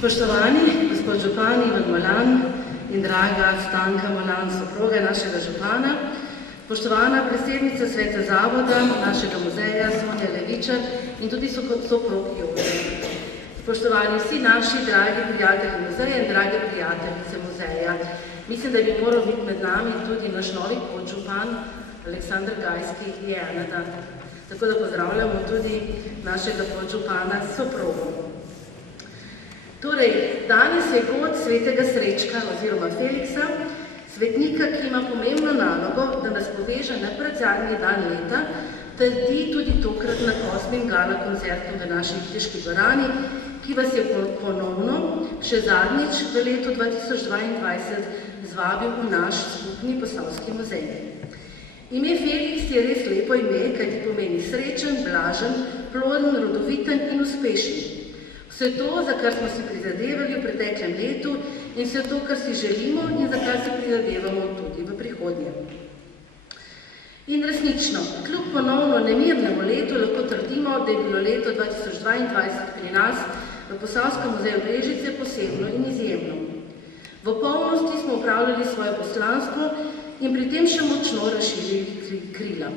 Spoštovani gospod župan Ivan Molan in draga Stanka Molan, soproga našega župana, spoštovana predsednica sveta zavoda našega muzeja Sonja Levičar in tudi soprog Jože. Spoštovani vsi naši dragi prijatelji muzeja in drage prijateljice muzeja. Mislim, da bi moral biti med nami tudi naš novi podžupan Aleksandr Gajski je ena dan. Tako da pozdravljamo tudi našega podžupana s soprogom. Torej, danes je god svetega Srečka oziroma Feliksa, svetnika, ki ima pomembno nalogo, da nas poveže na predzadnji dan leta, tudi tokrat na 8. gala koncertu v naši Viteški dvorani, ki vas je ponovno, še zadnjič v letu 2022, zvabil v naš skupni posavski muzej. Ime Feliks je res lepo ime, kaj ti pomeni srečen, blažen, ploden, rodoviten in uspešen. Vse to, za kar smo si prizadevali v preteklem letu in vse to, kar si želimo in za kar si prizadevamo tudi v prihodnje. In resnično, kljub ponovno nemirnemu letu lahko trdimo, da je bilo leto 2022 pri nas v Posavskem muzeju Brežice posebno in izjemno. V polnosti smo upravljali svoje poslanstvo in pri tem še močno razširili krila.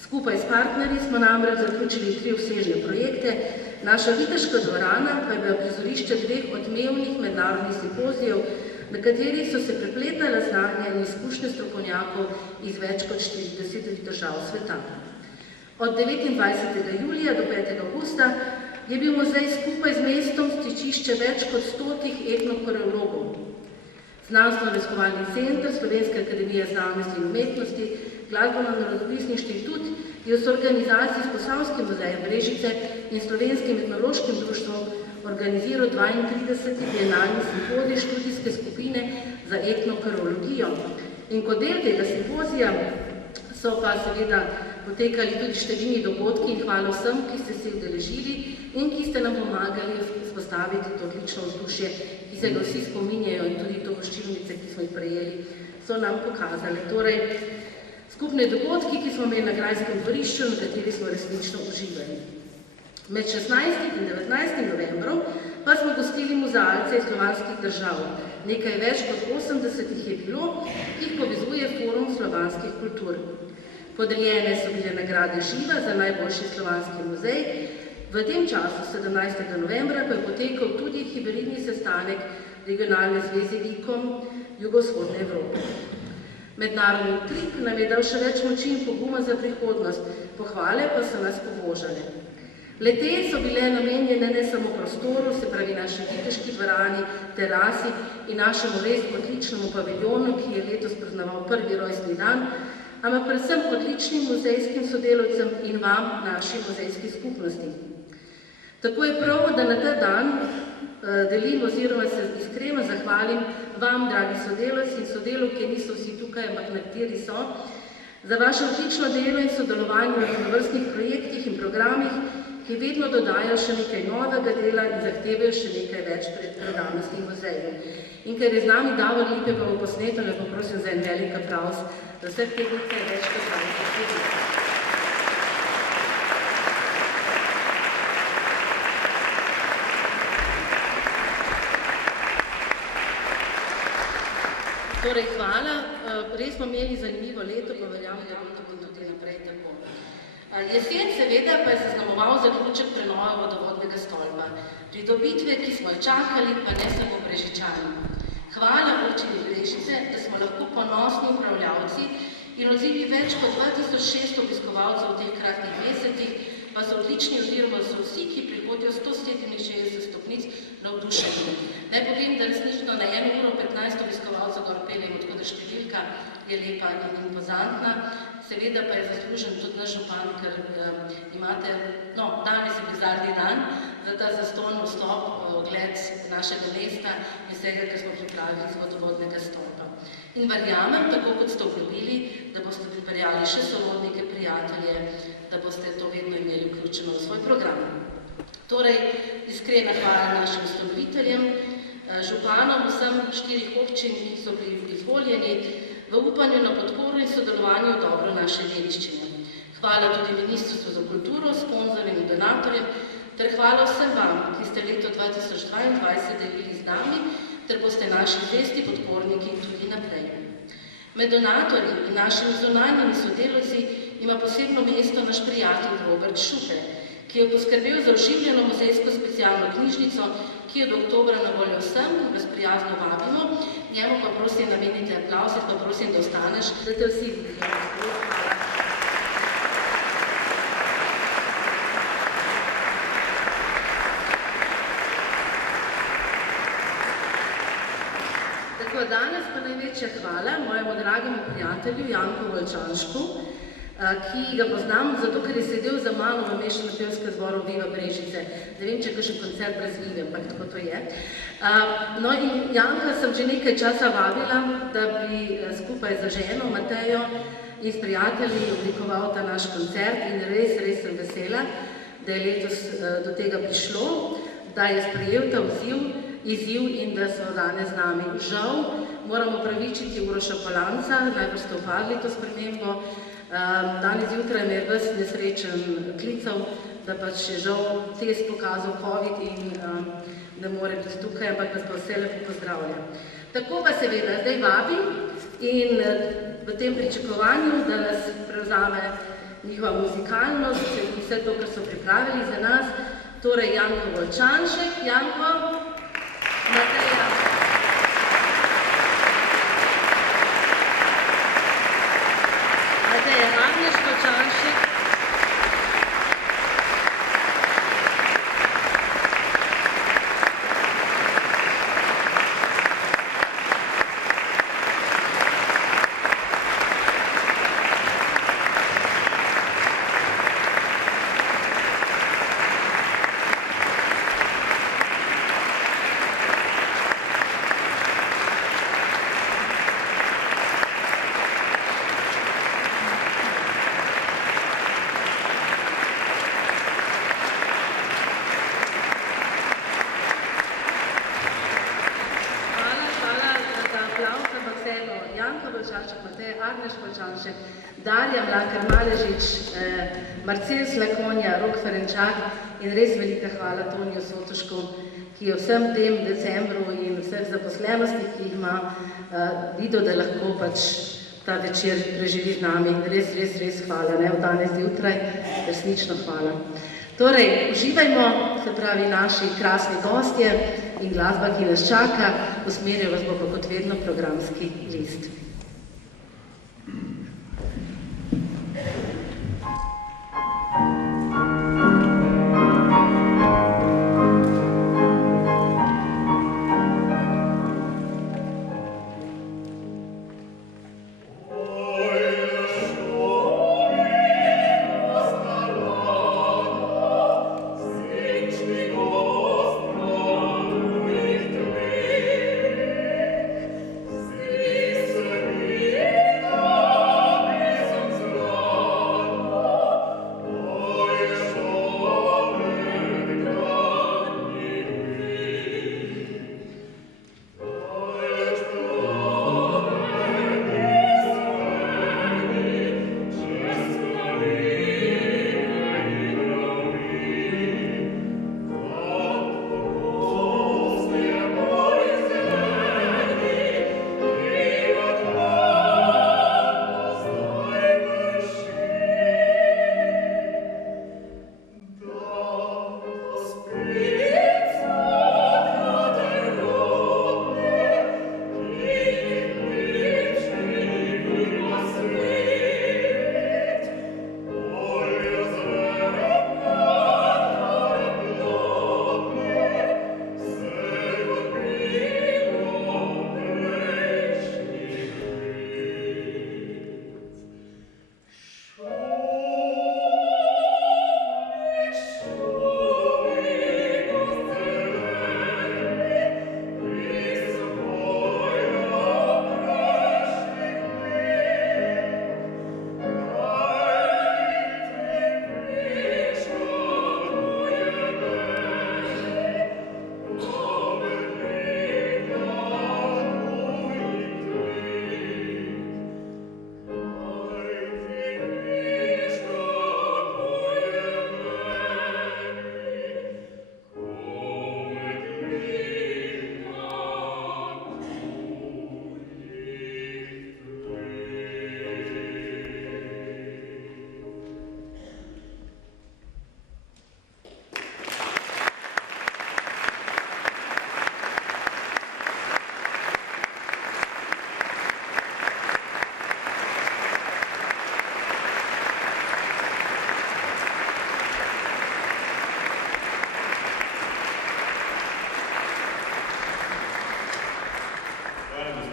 Skupaj s partnerji smo namreč zaključili 3 obsežne projekte, naša Viteška dvorana pa je bila prizorišče 2 odmevnih mednarodnih simpozijev, na katerih so se prepletala znanja in izkušnje strokovnjakov iz več kot 40 držav sveta. Od 29. julija do 5. augusta je bil muzej skupaj z mestom stičišče več kot 100 etnokoreologov. Znanstveno-raziskovalni center Slovenske akademije znanosti in umetnosti, Glasbeno-narodopisni inštitut je v organizaciji s Posavskim muzejem Brežice in Slovenskim etnološkim društvom organiziral 32. bienalni simpozij študijske skupine za etnokoreologijo. In kot del tega simpozija so pa seveda potekali tudi številni dogodki in hvala vsem, ki ste se udeležili in ki ste nam pomagali vzpostaviti to odlično vzdušje, ki se ga vsi spominjajo in tudi to voščilnice, ki smo jih prejeli, so nam pokazali. Torej, skupne dogodki, ki smo imeli na grajskem dvorišču, na kateri smo resnično uživali. Med 16. in 19. novembrom pa smo gostili muzealce iz slovanskih držav. Nekaj več kot 80 jih je bilo, ki jih povezuje Forum slovanskih kultur. Podeljene so bile nagrade Živa za najboljši slovanski muzej. V tem času, 17. novembra, pa je potekal tudi hibridni sestanek regionalne zveze ICOM Jugovzhodne Evrope. Mednarodni trik nam je dal še več moči in poguma za prihodnost, pohvale pa so nas pobožale. Le-te so bile namenjene ne samo prostoru, se pravi naši Viteški dvorani, terasi in našemu res odličnemu paviljonu, ki je letos praznoval 1. rojstni dan, ampak predvsem odličnim muzejskim sodelavcem in vam, naši muzejski skupnosti. Tako je prav, da na ta dan delim oziroma se iskreno zahvalim vam, dragi sodelavci in sodelavke, niso vsi tukaj, ampak nekateri so, za vaše odlično delo in sodelovanje v raznovrstnih projektih in programih, ki vedno dodajo še nekaj novega dela in zahtevajo še nekaj več predanosti v muzeju. In ker je z nami Davor Lipe, pa bo posneto, lepo prosim za en velik aplavz za vseh teh nekaj več kot 20 let. Torej, hvala. Res smo imeli zanimivo leto, pa verjamem, da bo tudi naprej tako. Jesen seveda pa je zaznamoval zaključek prenove vodovodnega stolpa. Pridobitve, ki smo jo čakali, pa ne samo Brežičani. Hvala občini Brežice, da smo lahko ponosni upravljavci in odzivi več kot 2600 obiskovalcev v teh kratkih mesecih, pa so odlični oziroma so vsi, ki prihodijo 167 stopnic navdušeni. Naj povem, da resnično na 1 uro 15 obiskovalcev gor peljem, tako da številka je lepa in impozantna. Seveda pa je zaslužen tudi naš župan, ker imate, danes je bizarni dan za ta zastonj vstop, ogled našega mesta in vsega, kar smo pripravili iz vodovodnega stolpa. In verjamem, tako kot ste obljubili, da boste pripeljali še sorodnike, prijatelje, da boste to vedno imeli vključeno v svoj program. Torej, iskrena hvala našim ustanoviteljem, županom, vsem 4 občin, ki so bili izvoljeni, v upanju na podporu in sodelovanju v dobro naše dediščine. Hvala tudi Ministrstvu za kulturo, sponzorjem in donatorjem ter hvala vsem vam, ki ste leto 2022 delili z nami, ter boste naši zvesti podporniki tudi naprej. Med donatorji in našimi zunanjimi sodelavci ima posebno mesto naš prijatelj Robert Šupe, ki je poskrbel za oživljeno muzejsko specialno knjižnico, ki je do oktobra na voljo vsem, ki vas prijazno vabimo. Njemu pa prosim namenite aplavz, pa prosim, da ostaneš, da te vsi vidijo. Tako, danes pa največja hvala mojemu dragemu prijatelju Janku Volčanšku, ki ga poznam zato, ker je sedel za mano v mešanem pevskem zboru Viva Brežice. Ne vem, če je kakšen koncert brez Vive, ampak tako to je. No in Janka sem že nekaj časa vabila, da bi skupaj z ženo Matejo in s prijatelji oblikoval ta naš koncert in res sem vesela, da je letos do tega prišlo, da je sprejel ta izziv in da so danes z nami. Žal moramo pravičiti Uroša Polanca, najbolj ste opazili to spremembo. Danes zjutraj me je ves nesrečen klical, da pač je žal test pokazal COVID in ne more biti tukaj, ampak nas pa vse lepo pozdravlja. Tako pa seveda zdaj vabim in v tem pričakovanju, da nas prevzame njihova muzikalnost in vse to, kar so pripravili za nas, torej Janko Volčanšek, Janko, Mateja. Mateja Agnes Volčanšek. Darja Mlakar-Maležič, Marcel Slakonja, Rok Ferenčak in res velika hvala Toniju Sotošku, ki je vsem tem decembru in vseh zaposlenostih, ki jih ima, videl, da lahko pač ta večer preživi z nami. Res hvala, ne, od danes zjutraj, resnično hvala. Torej, uživajmo, se pravi, naši krasni gostje in glasba, ki nas čaka, usmeril vas bo pa kot vedno programski list. Oh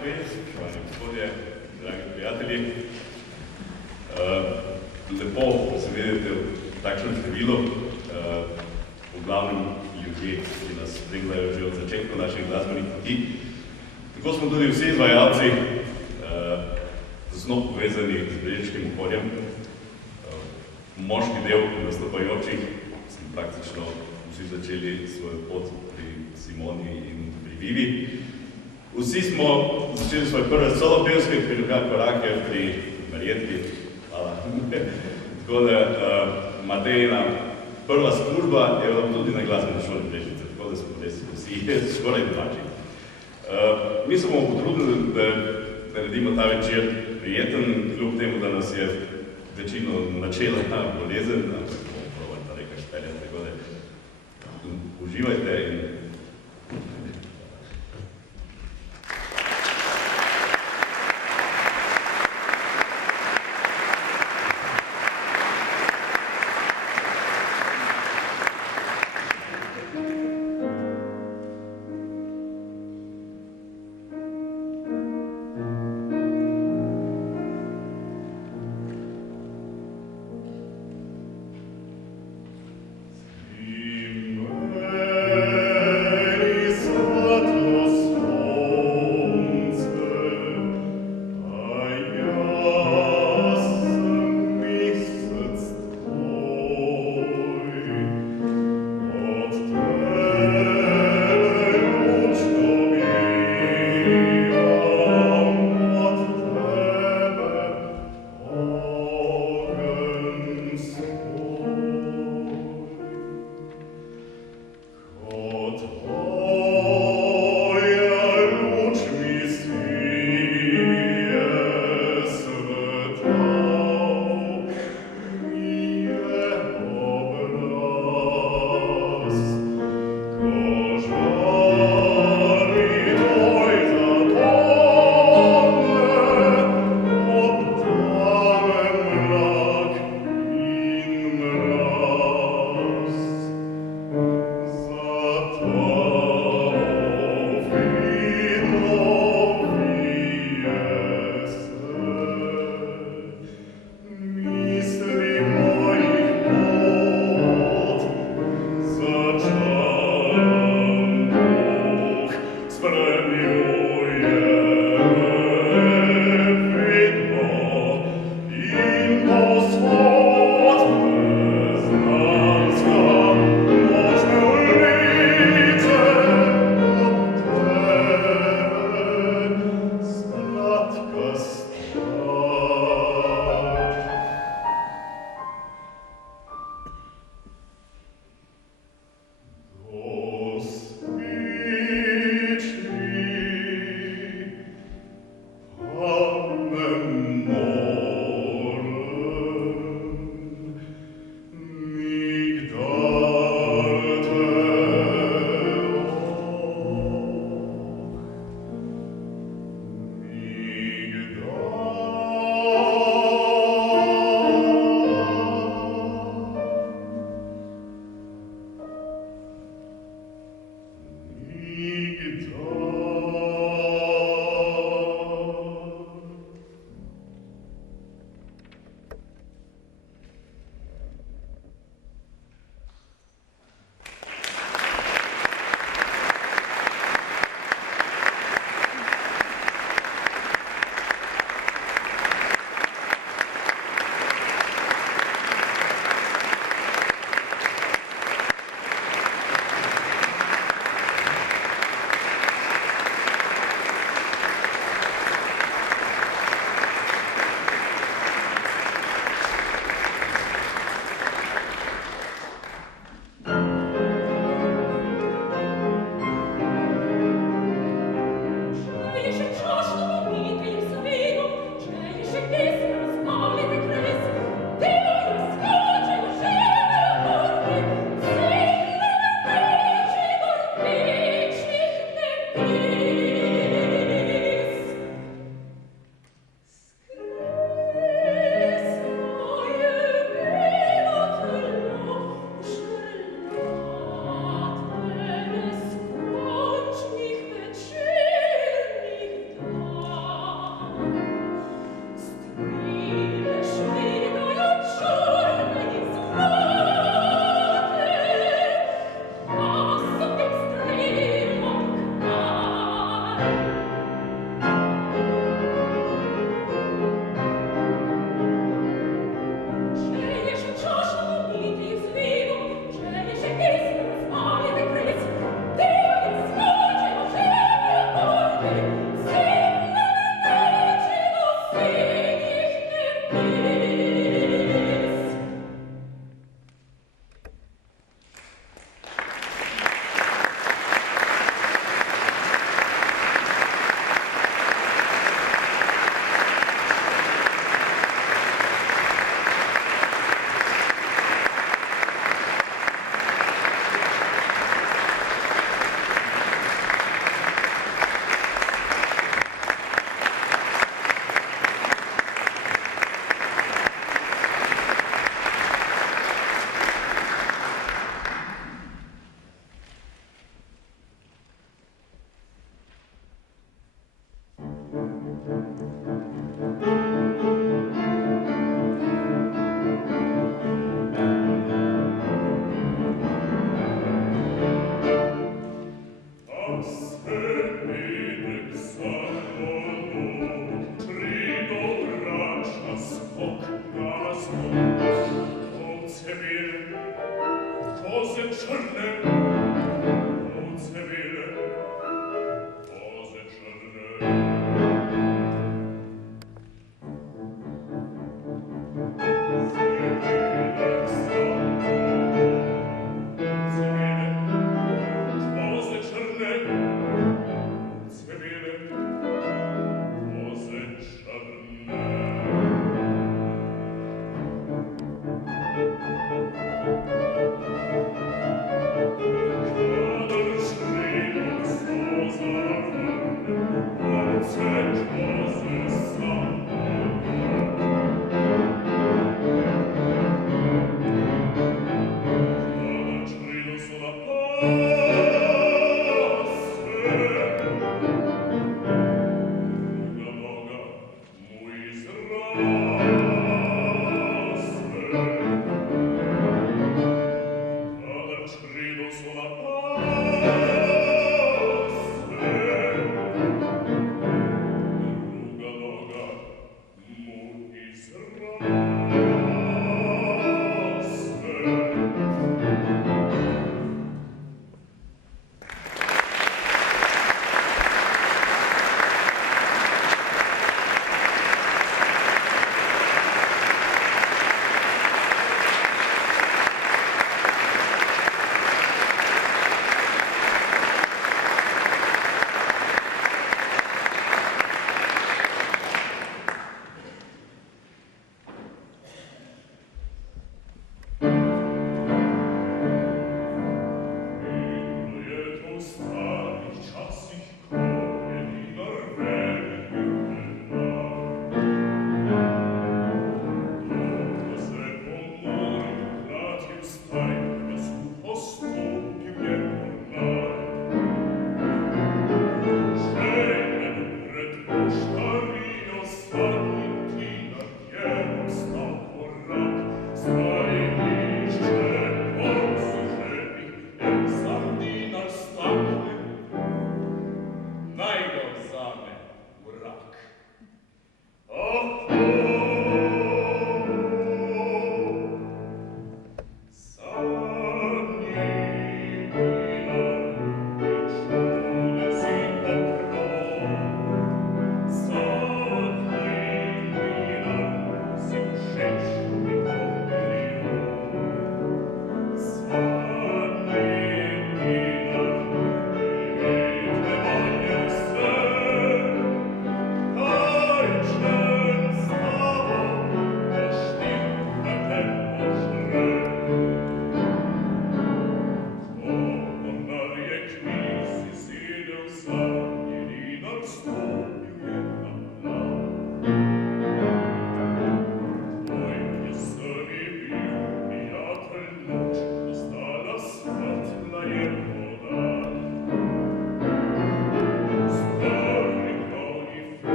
gospe, spoštovani gospodje, dragi prijatelji. Lepo se vidite v takšnem številu, v glavnem ljudje, ki nas spremljajo že od začetka naših glasbenih poti. Tako smo tudi vsi izvajalci tesno povezani z brežiškim okoljem. Moški del nastopajočih smo praktično vsi začeli svojo pot pri Simoni in pri Vivi. Vsi smo začeli svoje prve solopevske korake pri Marjetki. Hvala. Tako da Matejina prva služba je tudi na glasbeni šoli Brežice, tako da smo res vsi skoraj domači. Mi se bomo potrudili, da naredimo ta večer prijeten, kljub temu, da nas je večino načela bolezen, ampak bomo probali pa nekaj špeljati, tako da uživajte in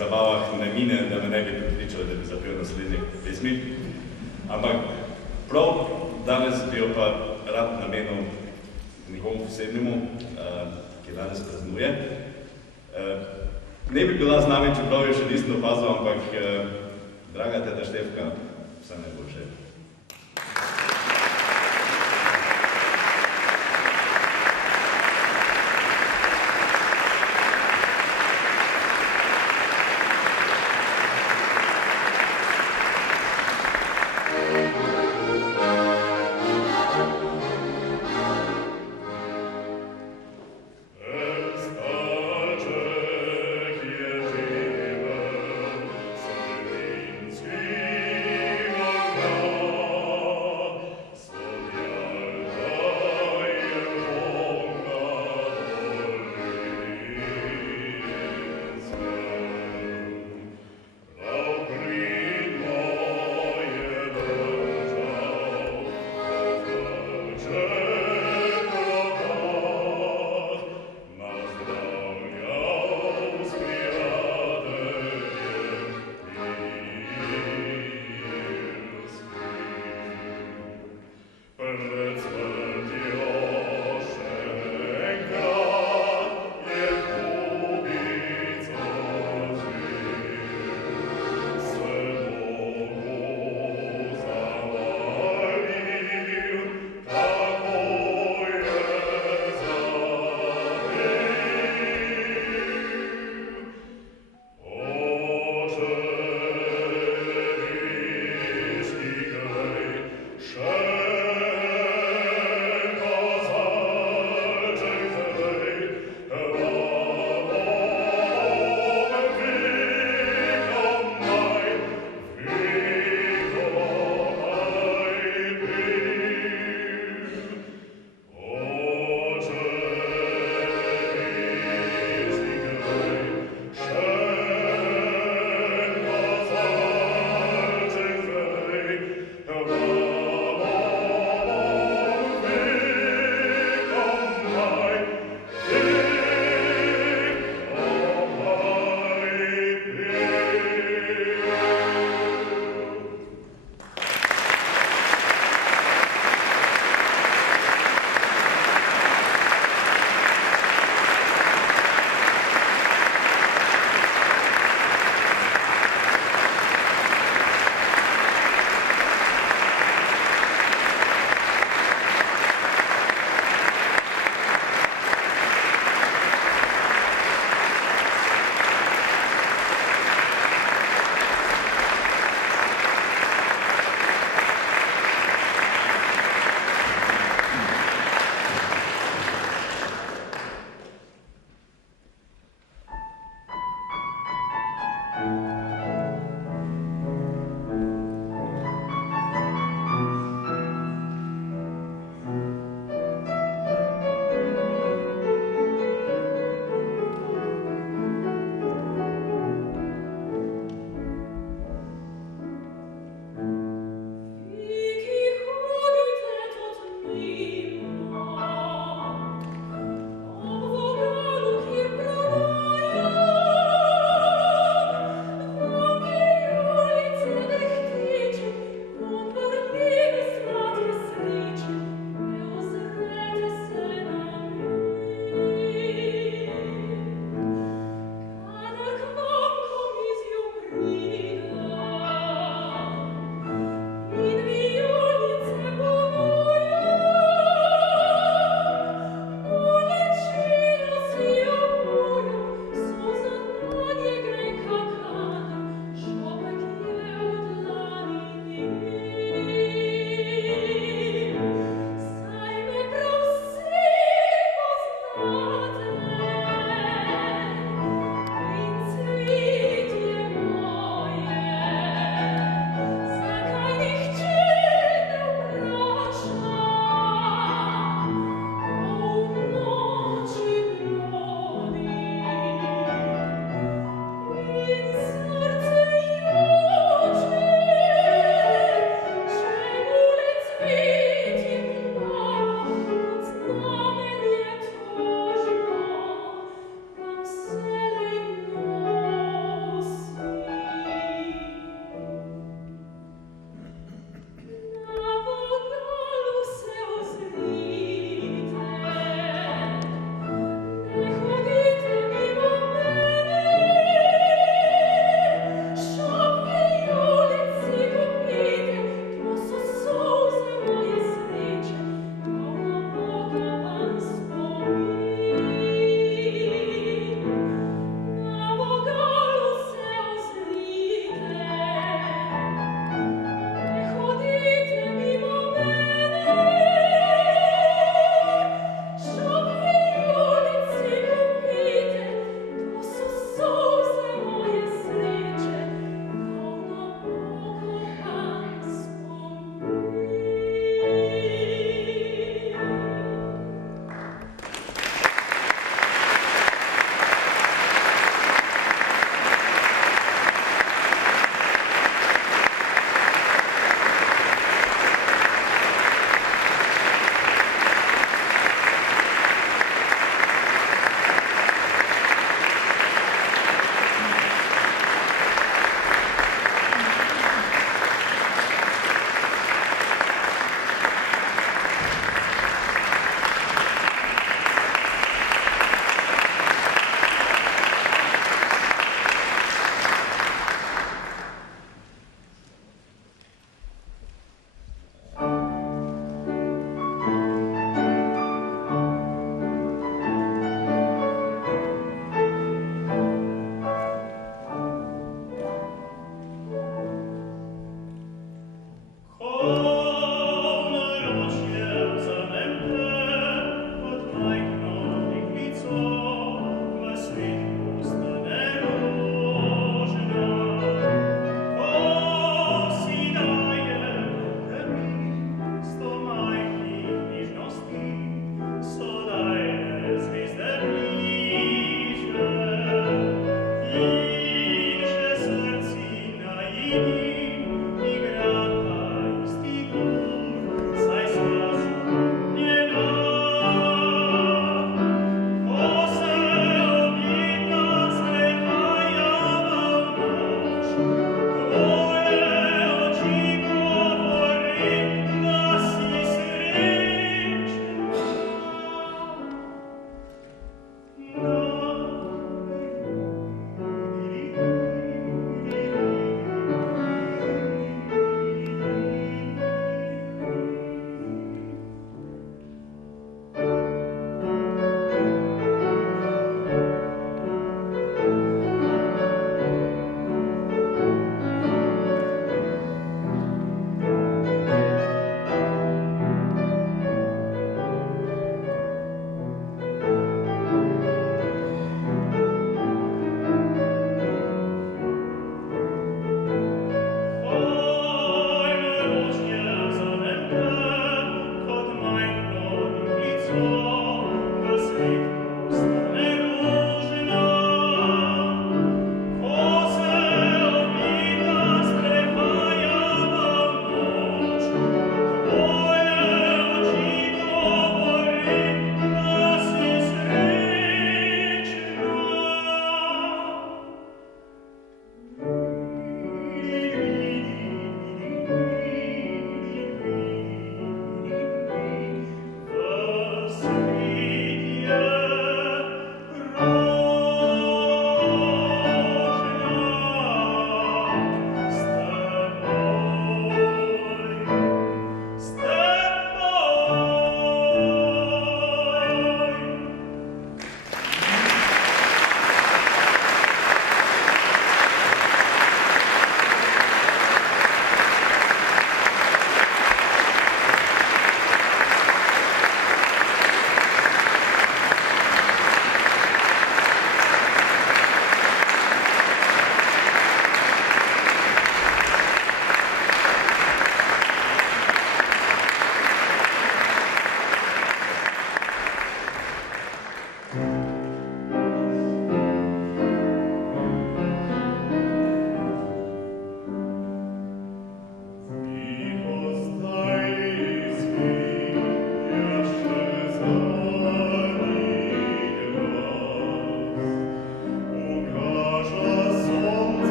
zabavah ne mine, da me ne bi pripričal, da bi zapel naslednje pesmi. Ampak prav danes bi jo pa rad namenil nekomu posebnemu, ki danes praznuje. Ne bi bila z nami, čeprav jo še nisem opazil, ampak draga teta Štefka, vse najboljše. Oh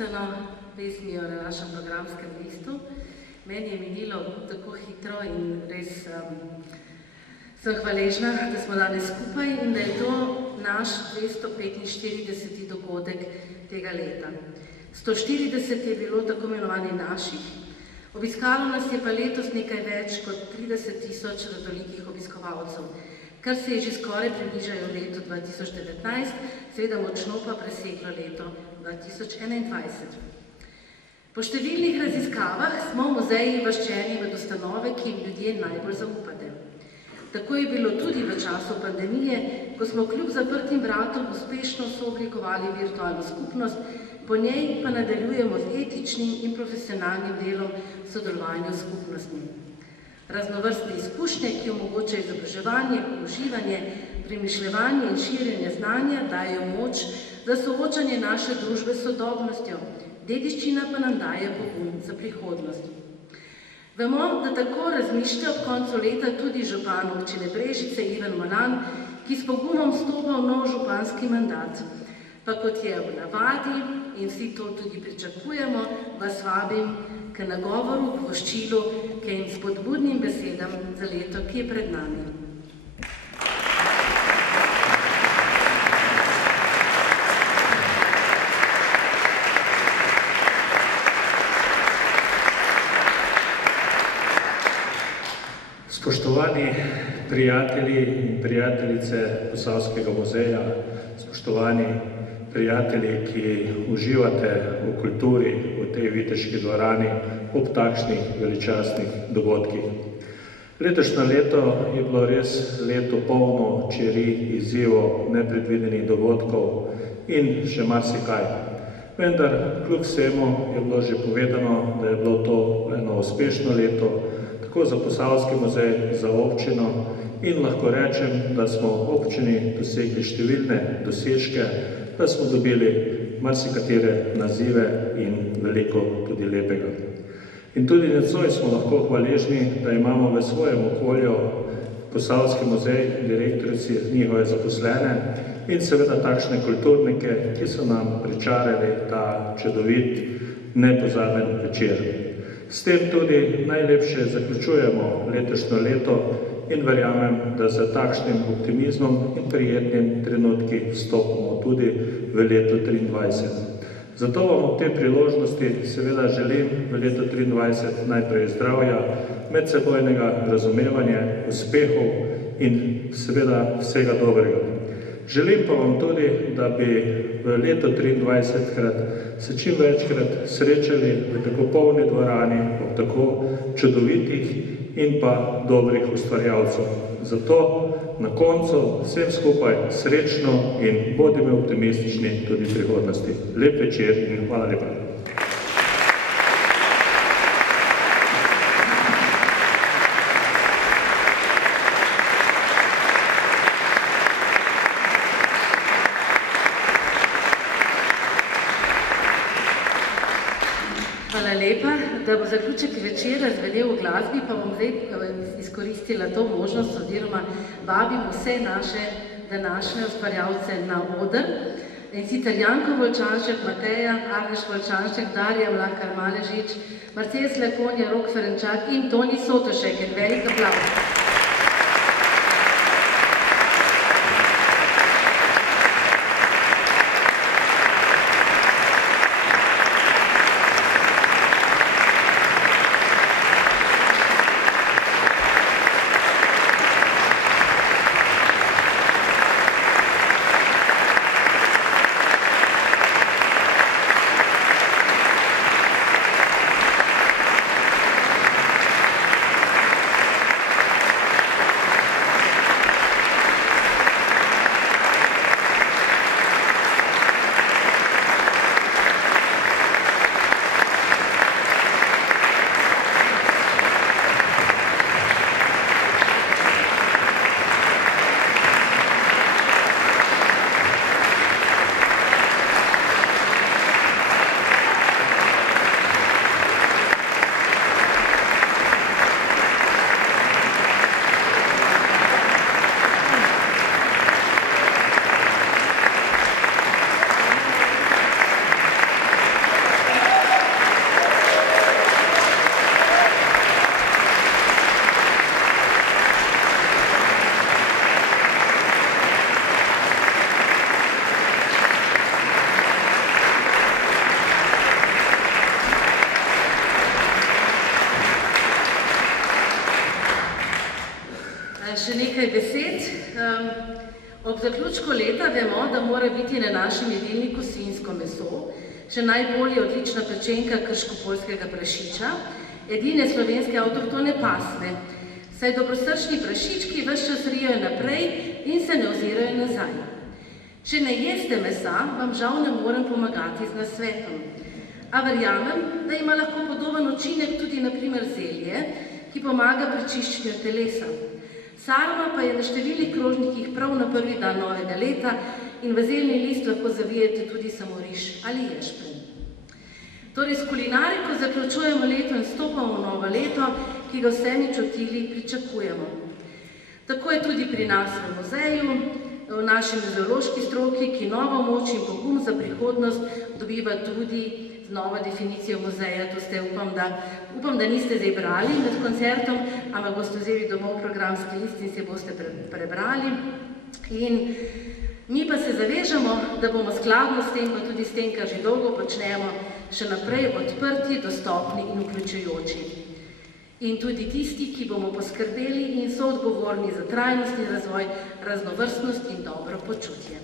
zapisano pesmijo na našem programskem listu. Meni je minilo tako hitro in res sem hvaležna, da smo danes skupaj in da je to naš 245. dogodek tega leta. 140 je bilo tako imenovani naših, obiskalo nas je pa letos nekaj več kot 30.000 radolikih obiskovalcev, kar se je že skoraj približajo letu 2019, seveda močno pa preseglo leto 2021. Po številnih raziskavah smo v muzeji uvrščeni med ustanove, ki jim ljudje najbolj zaupate. Tako je bilo tudi v času pandemije, ko smo kljub zaprtim vratom uspešno sooblikovali virtualno skupnost, po njej pa nadaljujemo z etičnim in profesionalnim delom v sodelovanju s skupnostmi. Raznovrstne izkušnje, ki omogočajo izobraževanje, uživanje, premišljevanje in širjenje znanja, dajo moč za soočanje naše družbe s sodobnostjo, dediščina pa nam daje pogum za prihodnost. Vemo, da tako razmišlja ob koncu leta tudi župan občine Brežice Ivan Molan, ki s pogumom stopa v nov županski mandat. Pa kot je v navadi in vsi to tudi pričakujemo, vas vabim k nagovoru, k voščilu, k in spodbudnim besedam za leto, ki je pred nami. Spoštovani prijatelji in prijateljice Posavskega muzeja, spoštovani prijatelji, ki uživate v kulturi v tej viteški dvorani ob takšnih veličastnih dogodkih. Letošnje leto je bilo res leto polno čeri, izzivov, nepredvidenih dogodkov in še marsikaj. Vendar kljub vsemu je bilo že povedano, da je bilo to eno uspešno leto, tako za Posavski muzej, za občino in lahko rečem, da smo občini dosegli številne dosežke, da smo dobili marsikatere nazive in veliko tudi lepega. In tudi nocoj smo lahko hvaležni, da imamo v svojem okolju Posavski muzej, direktorici, njihove zaposlene in seveda takšne kulturnike, ki so nam pričarali ta čudovit, nepozaben večer. S tem tudi najlepše zaključujemo letošnje leto in verjamem, da z takšnim optimizmom in prijetnim trenutki vstopamo tudi v leto 2023. Zato vam ob tej priložnosti seveda želim v leto 2023 najprej zdravja, medsebojnega razumevanja, uspehov in seveda vsega dobrega. Želim pa vam tudi, da bi v leto 2023 se čim večkrat srečali v tako polni dvorani, ob tako čudovitih in pa dobrih ustvarjalcev. Zato na koncu vsem skupaj srečno in bodimo optimistični tudi v prihodnosti. Lep večer in hvala lepa. Hvala lepa. Da bo zaključek večera zvenel v glasbi, pa bom zdaj izkoristila to možnost oziroma vabim vse naše današnje ustvarjalce na oder. In sicer Janko Volčanšek, Mateja, Arneš Volčanšek, Darja Mlakar Maležič, Marcel Slakonja, Rok Ferenčak in Toni Sotošek. En velik aplavz. Ob zaključku leta vemo, da mora biti na našem jedilniku svinjsko meso, še najbolje odlična pečenka krško-poljskega prašiča, edine slovenske avtohtone pasme, saj dobrosrčni prašički ves čas rijejo naprej in se ne ozirajo nazaj. Če ne jeste mesa, vam žal ne morem pomagati z nasvetom. A verjamem, da ima lahko podoben učinek tudi na primer zelje, ki pomaga pri čiščenju telesa. Sarma pa je na številnih krožnikih prav na prvi dan novega leta in v zeljni list lahko zavijete tudi samo riž ali ješprenj. Torej, s kulinariko zaključujemo leto in stopamo v novo leto, ki ga vsemi čutili pričakujemo. Tako je tudi pri nas v muzeju, v naši muzeološki stroki, ki novo moč in pogum za prihodnost dobiva tudi z novo definicijo muzeja. To ste, upam, da niste zdaj brali med koncertom, ampak boste vzeli domov programski list in se boste prebrali. In mi pa se zavežemo, da bomo skladno s tem, pa tudi s tem, kar že dolgo počnemo, še naprej odprti, dostopni in vključujoči. In tudi tisti, ki bomo poskrbeli in so odgovorni za trajnostni razvoj, raznovrstnost in dobro počutje.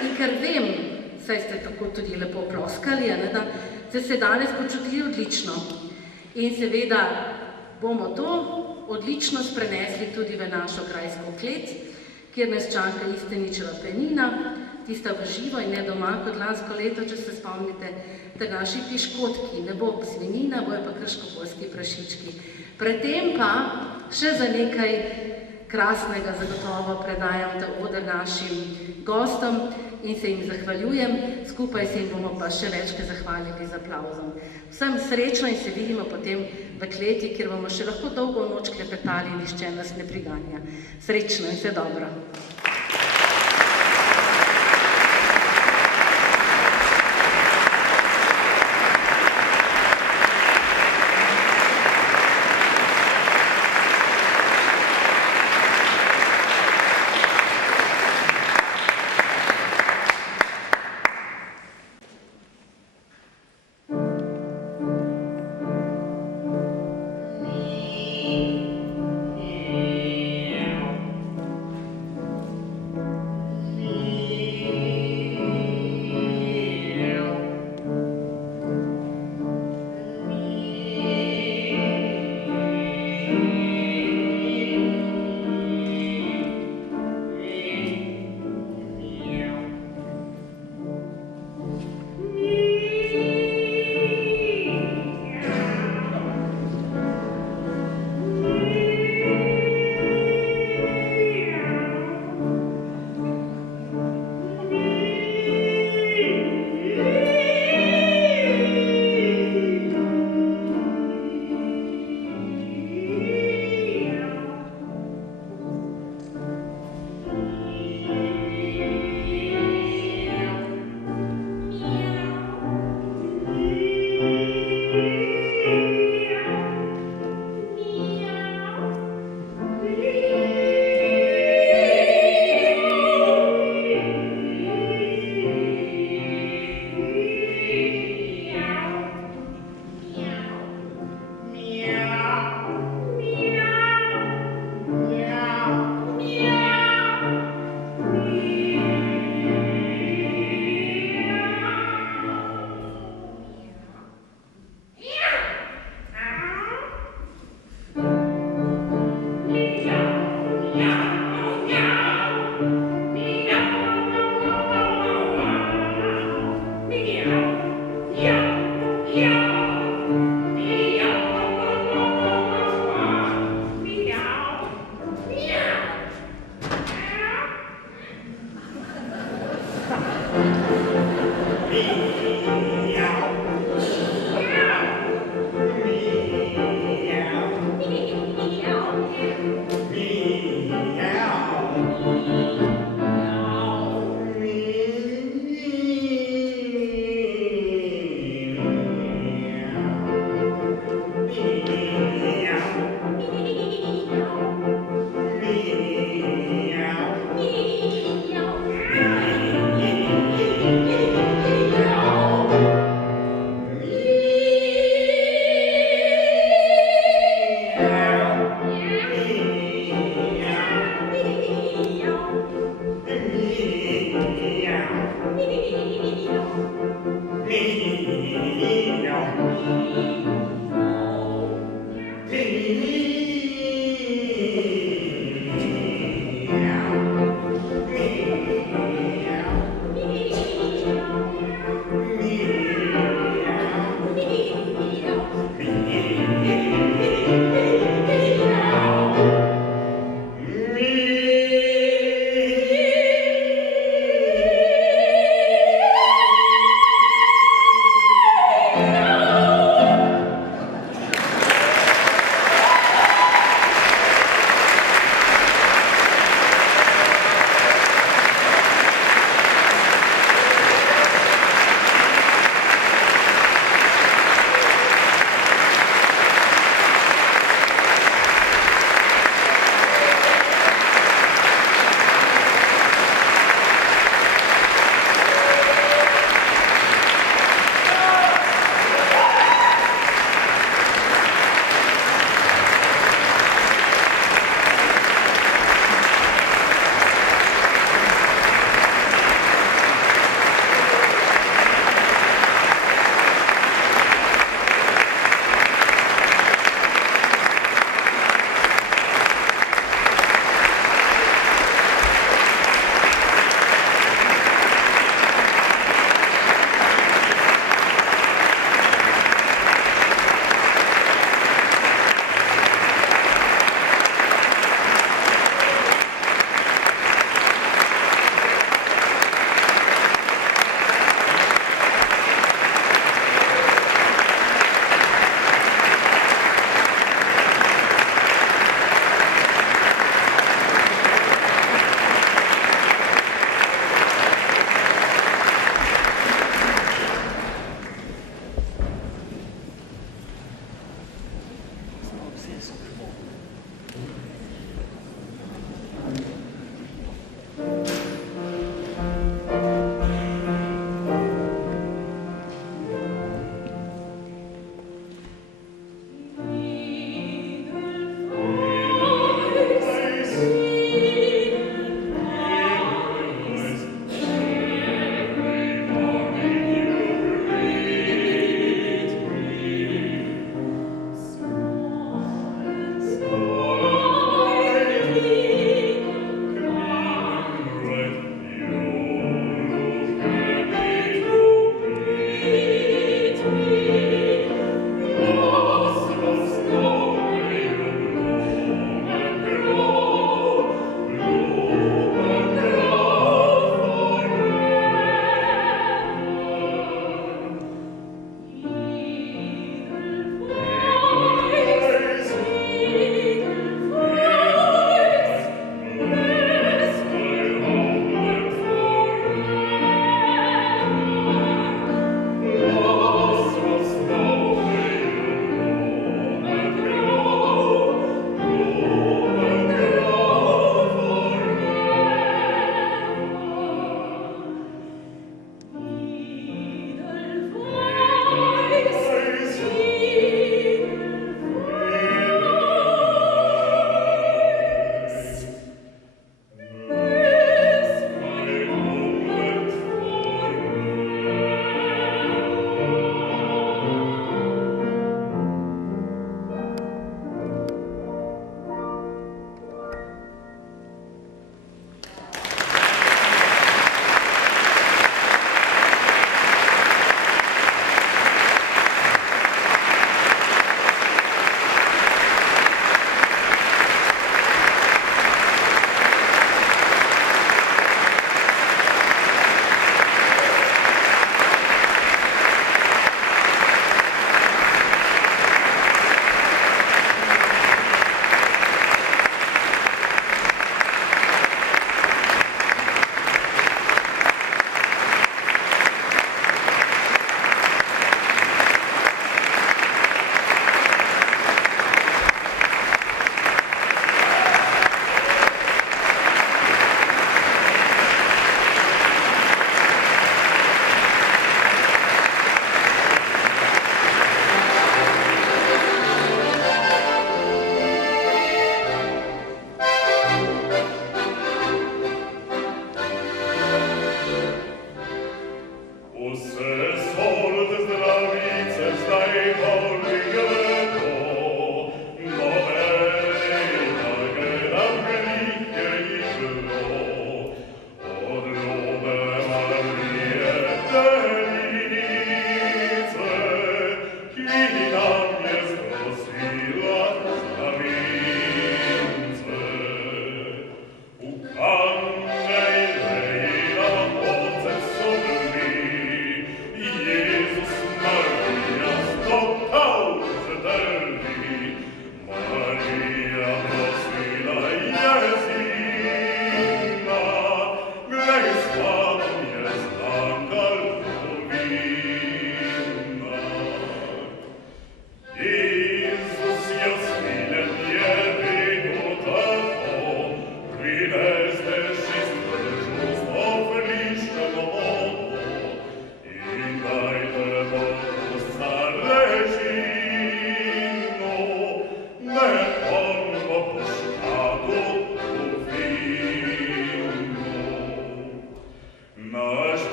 In ker vem, saj ste tako tudi lepo ploskali, da ste se danes počutili odlično. In seveda bomo to odličnost prenesli tudi v našo grajsko klet, kjer nas čaka Isteničeva penina, tista v živo in ne doma kot lansko leto, če se spomnite, ter naši piškotki, ne bo svinjina, bojo pa krško-poljski prašički. Predtem pa še za nekaj krasnega zagotovo predajam ta oder našim gostom in se jim zahvaljujem, skupaj se jim bomo pa še večkrat zahvalili z aplavzom. Vsem srečno in se vidimo potem v kleti, kjer bomo še lahko dolgo noč klepetali in nihče nas ne priganja. Srečno in vse dobro.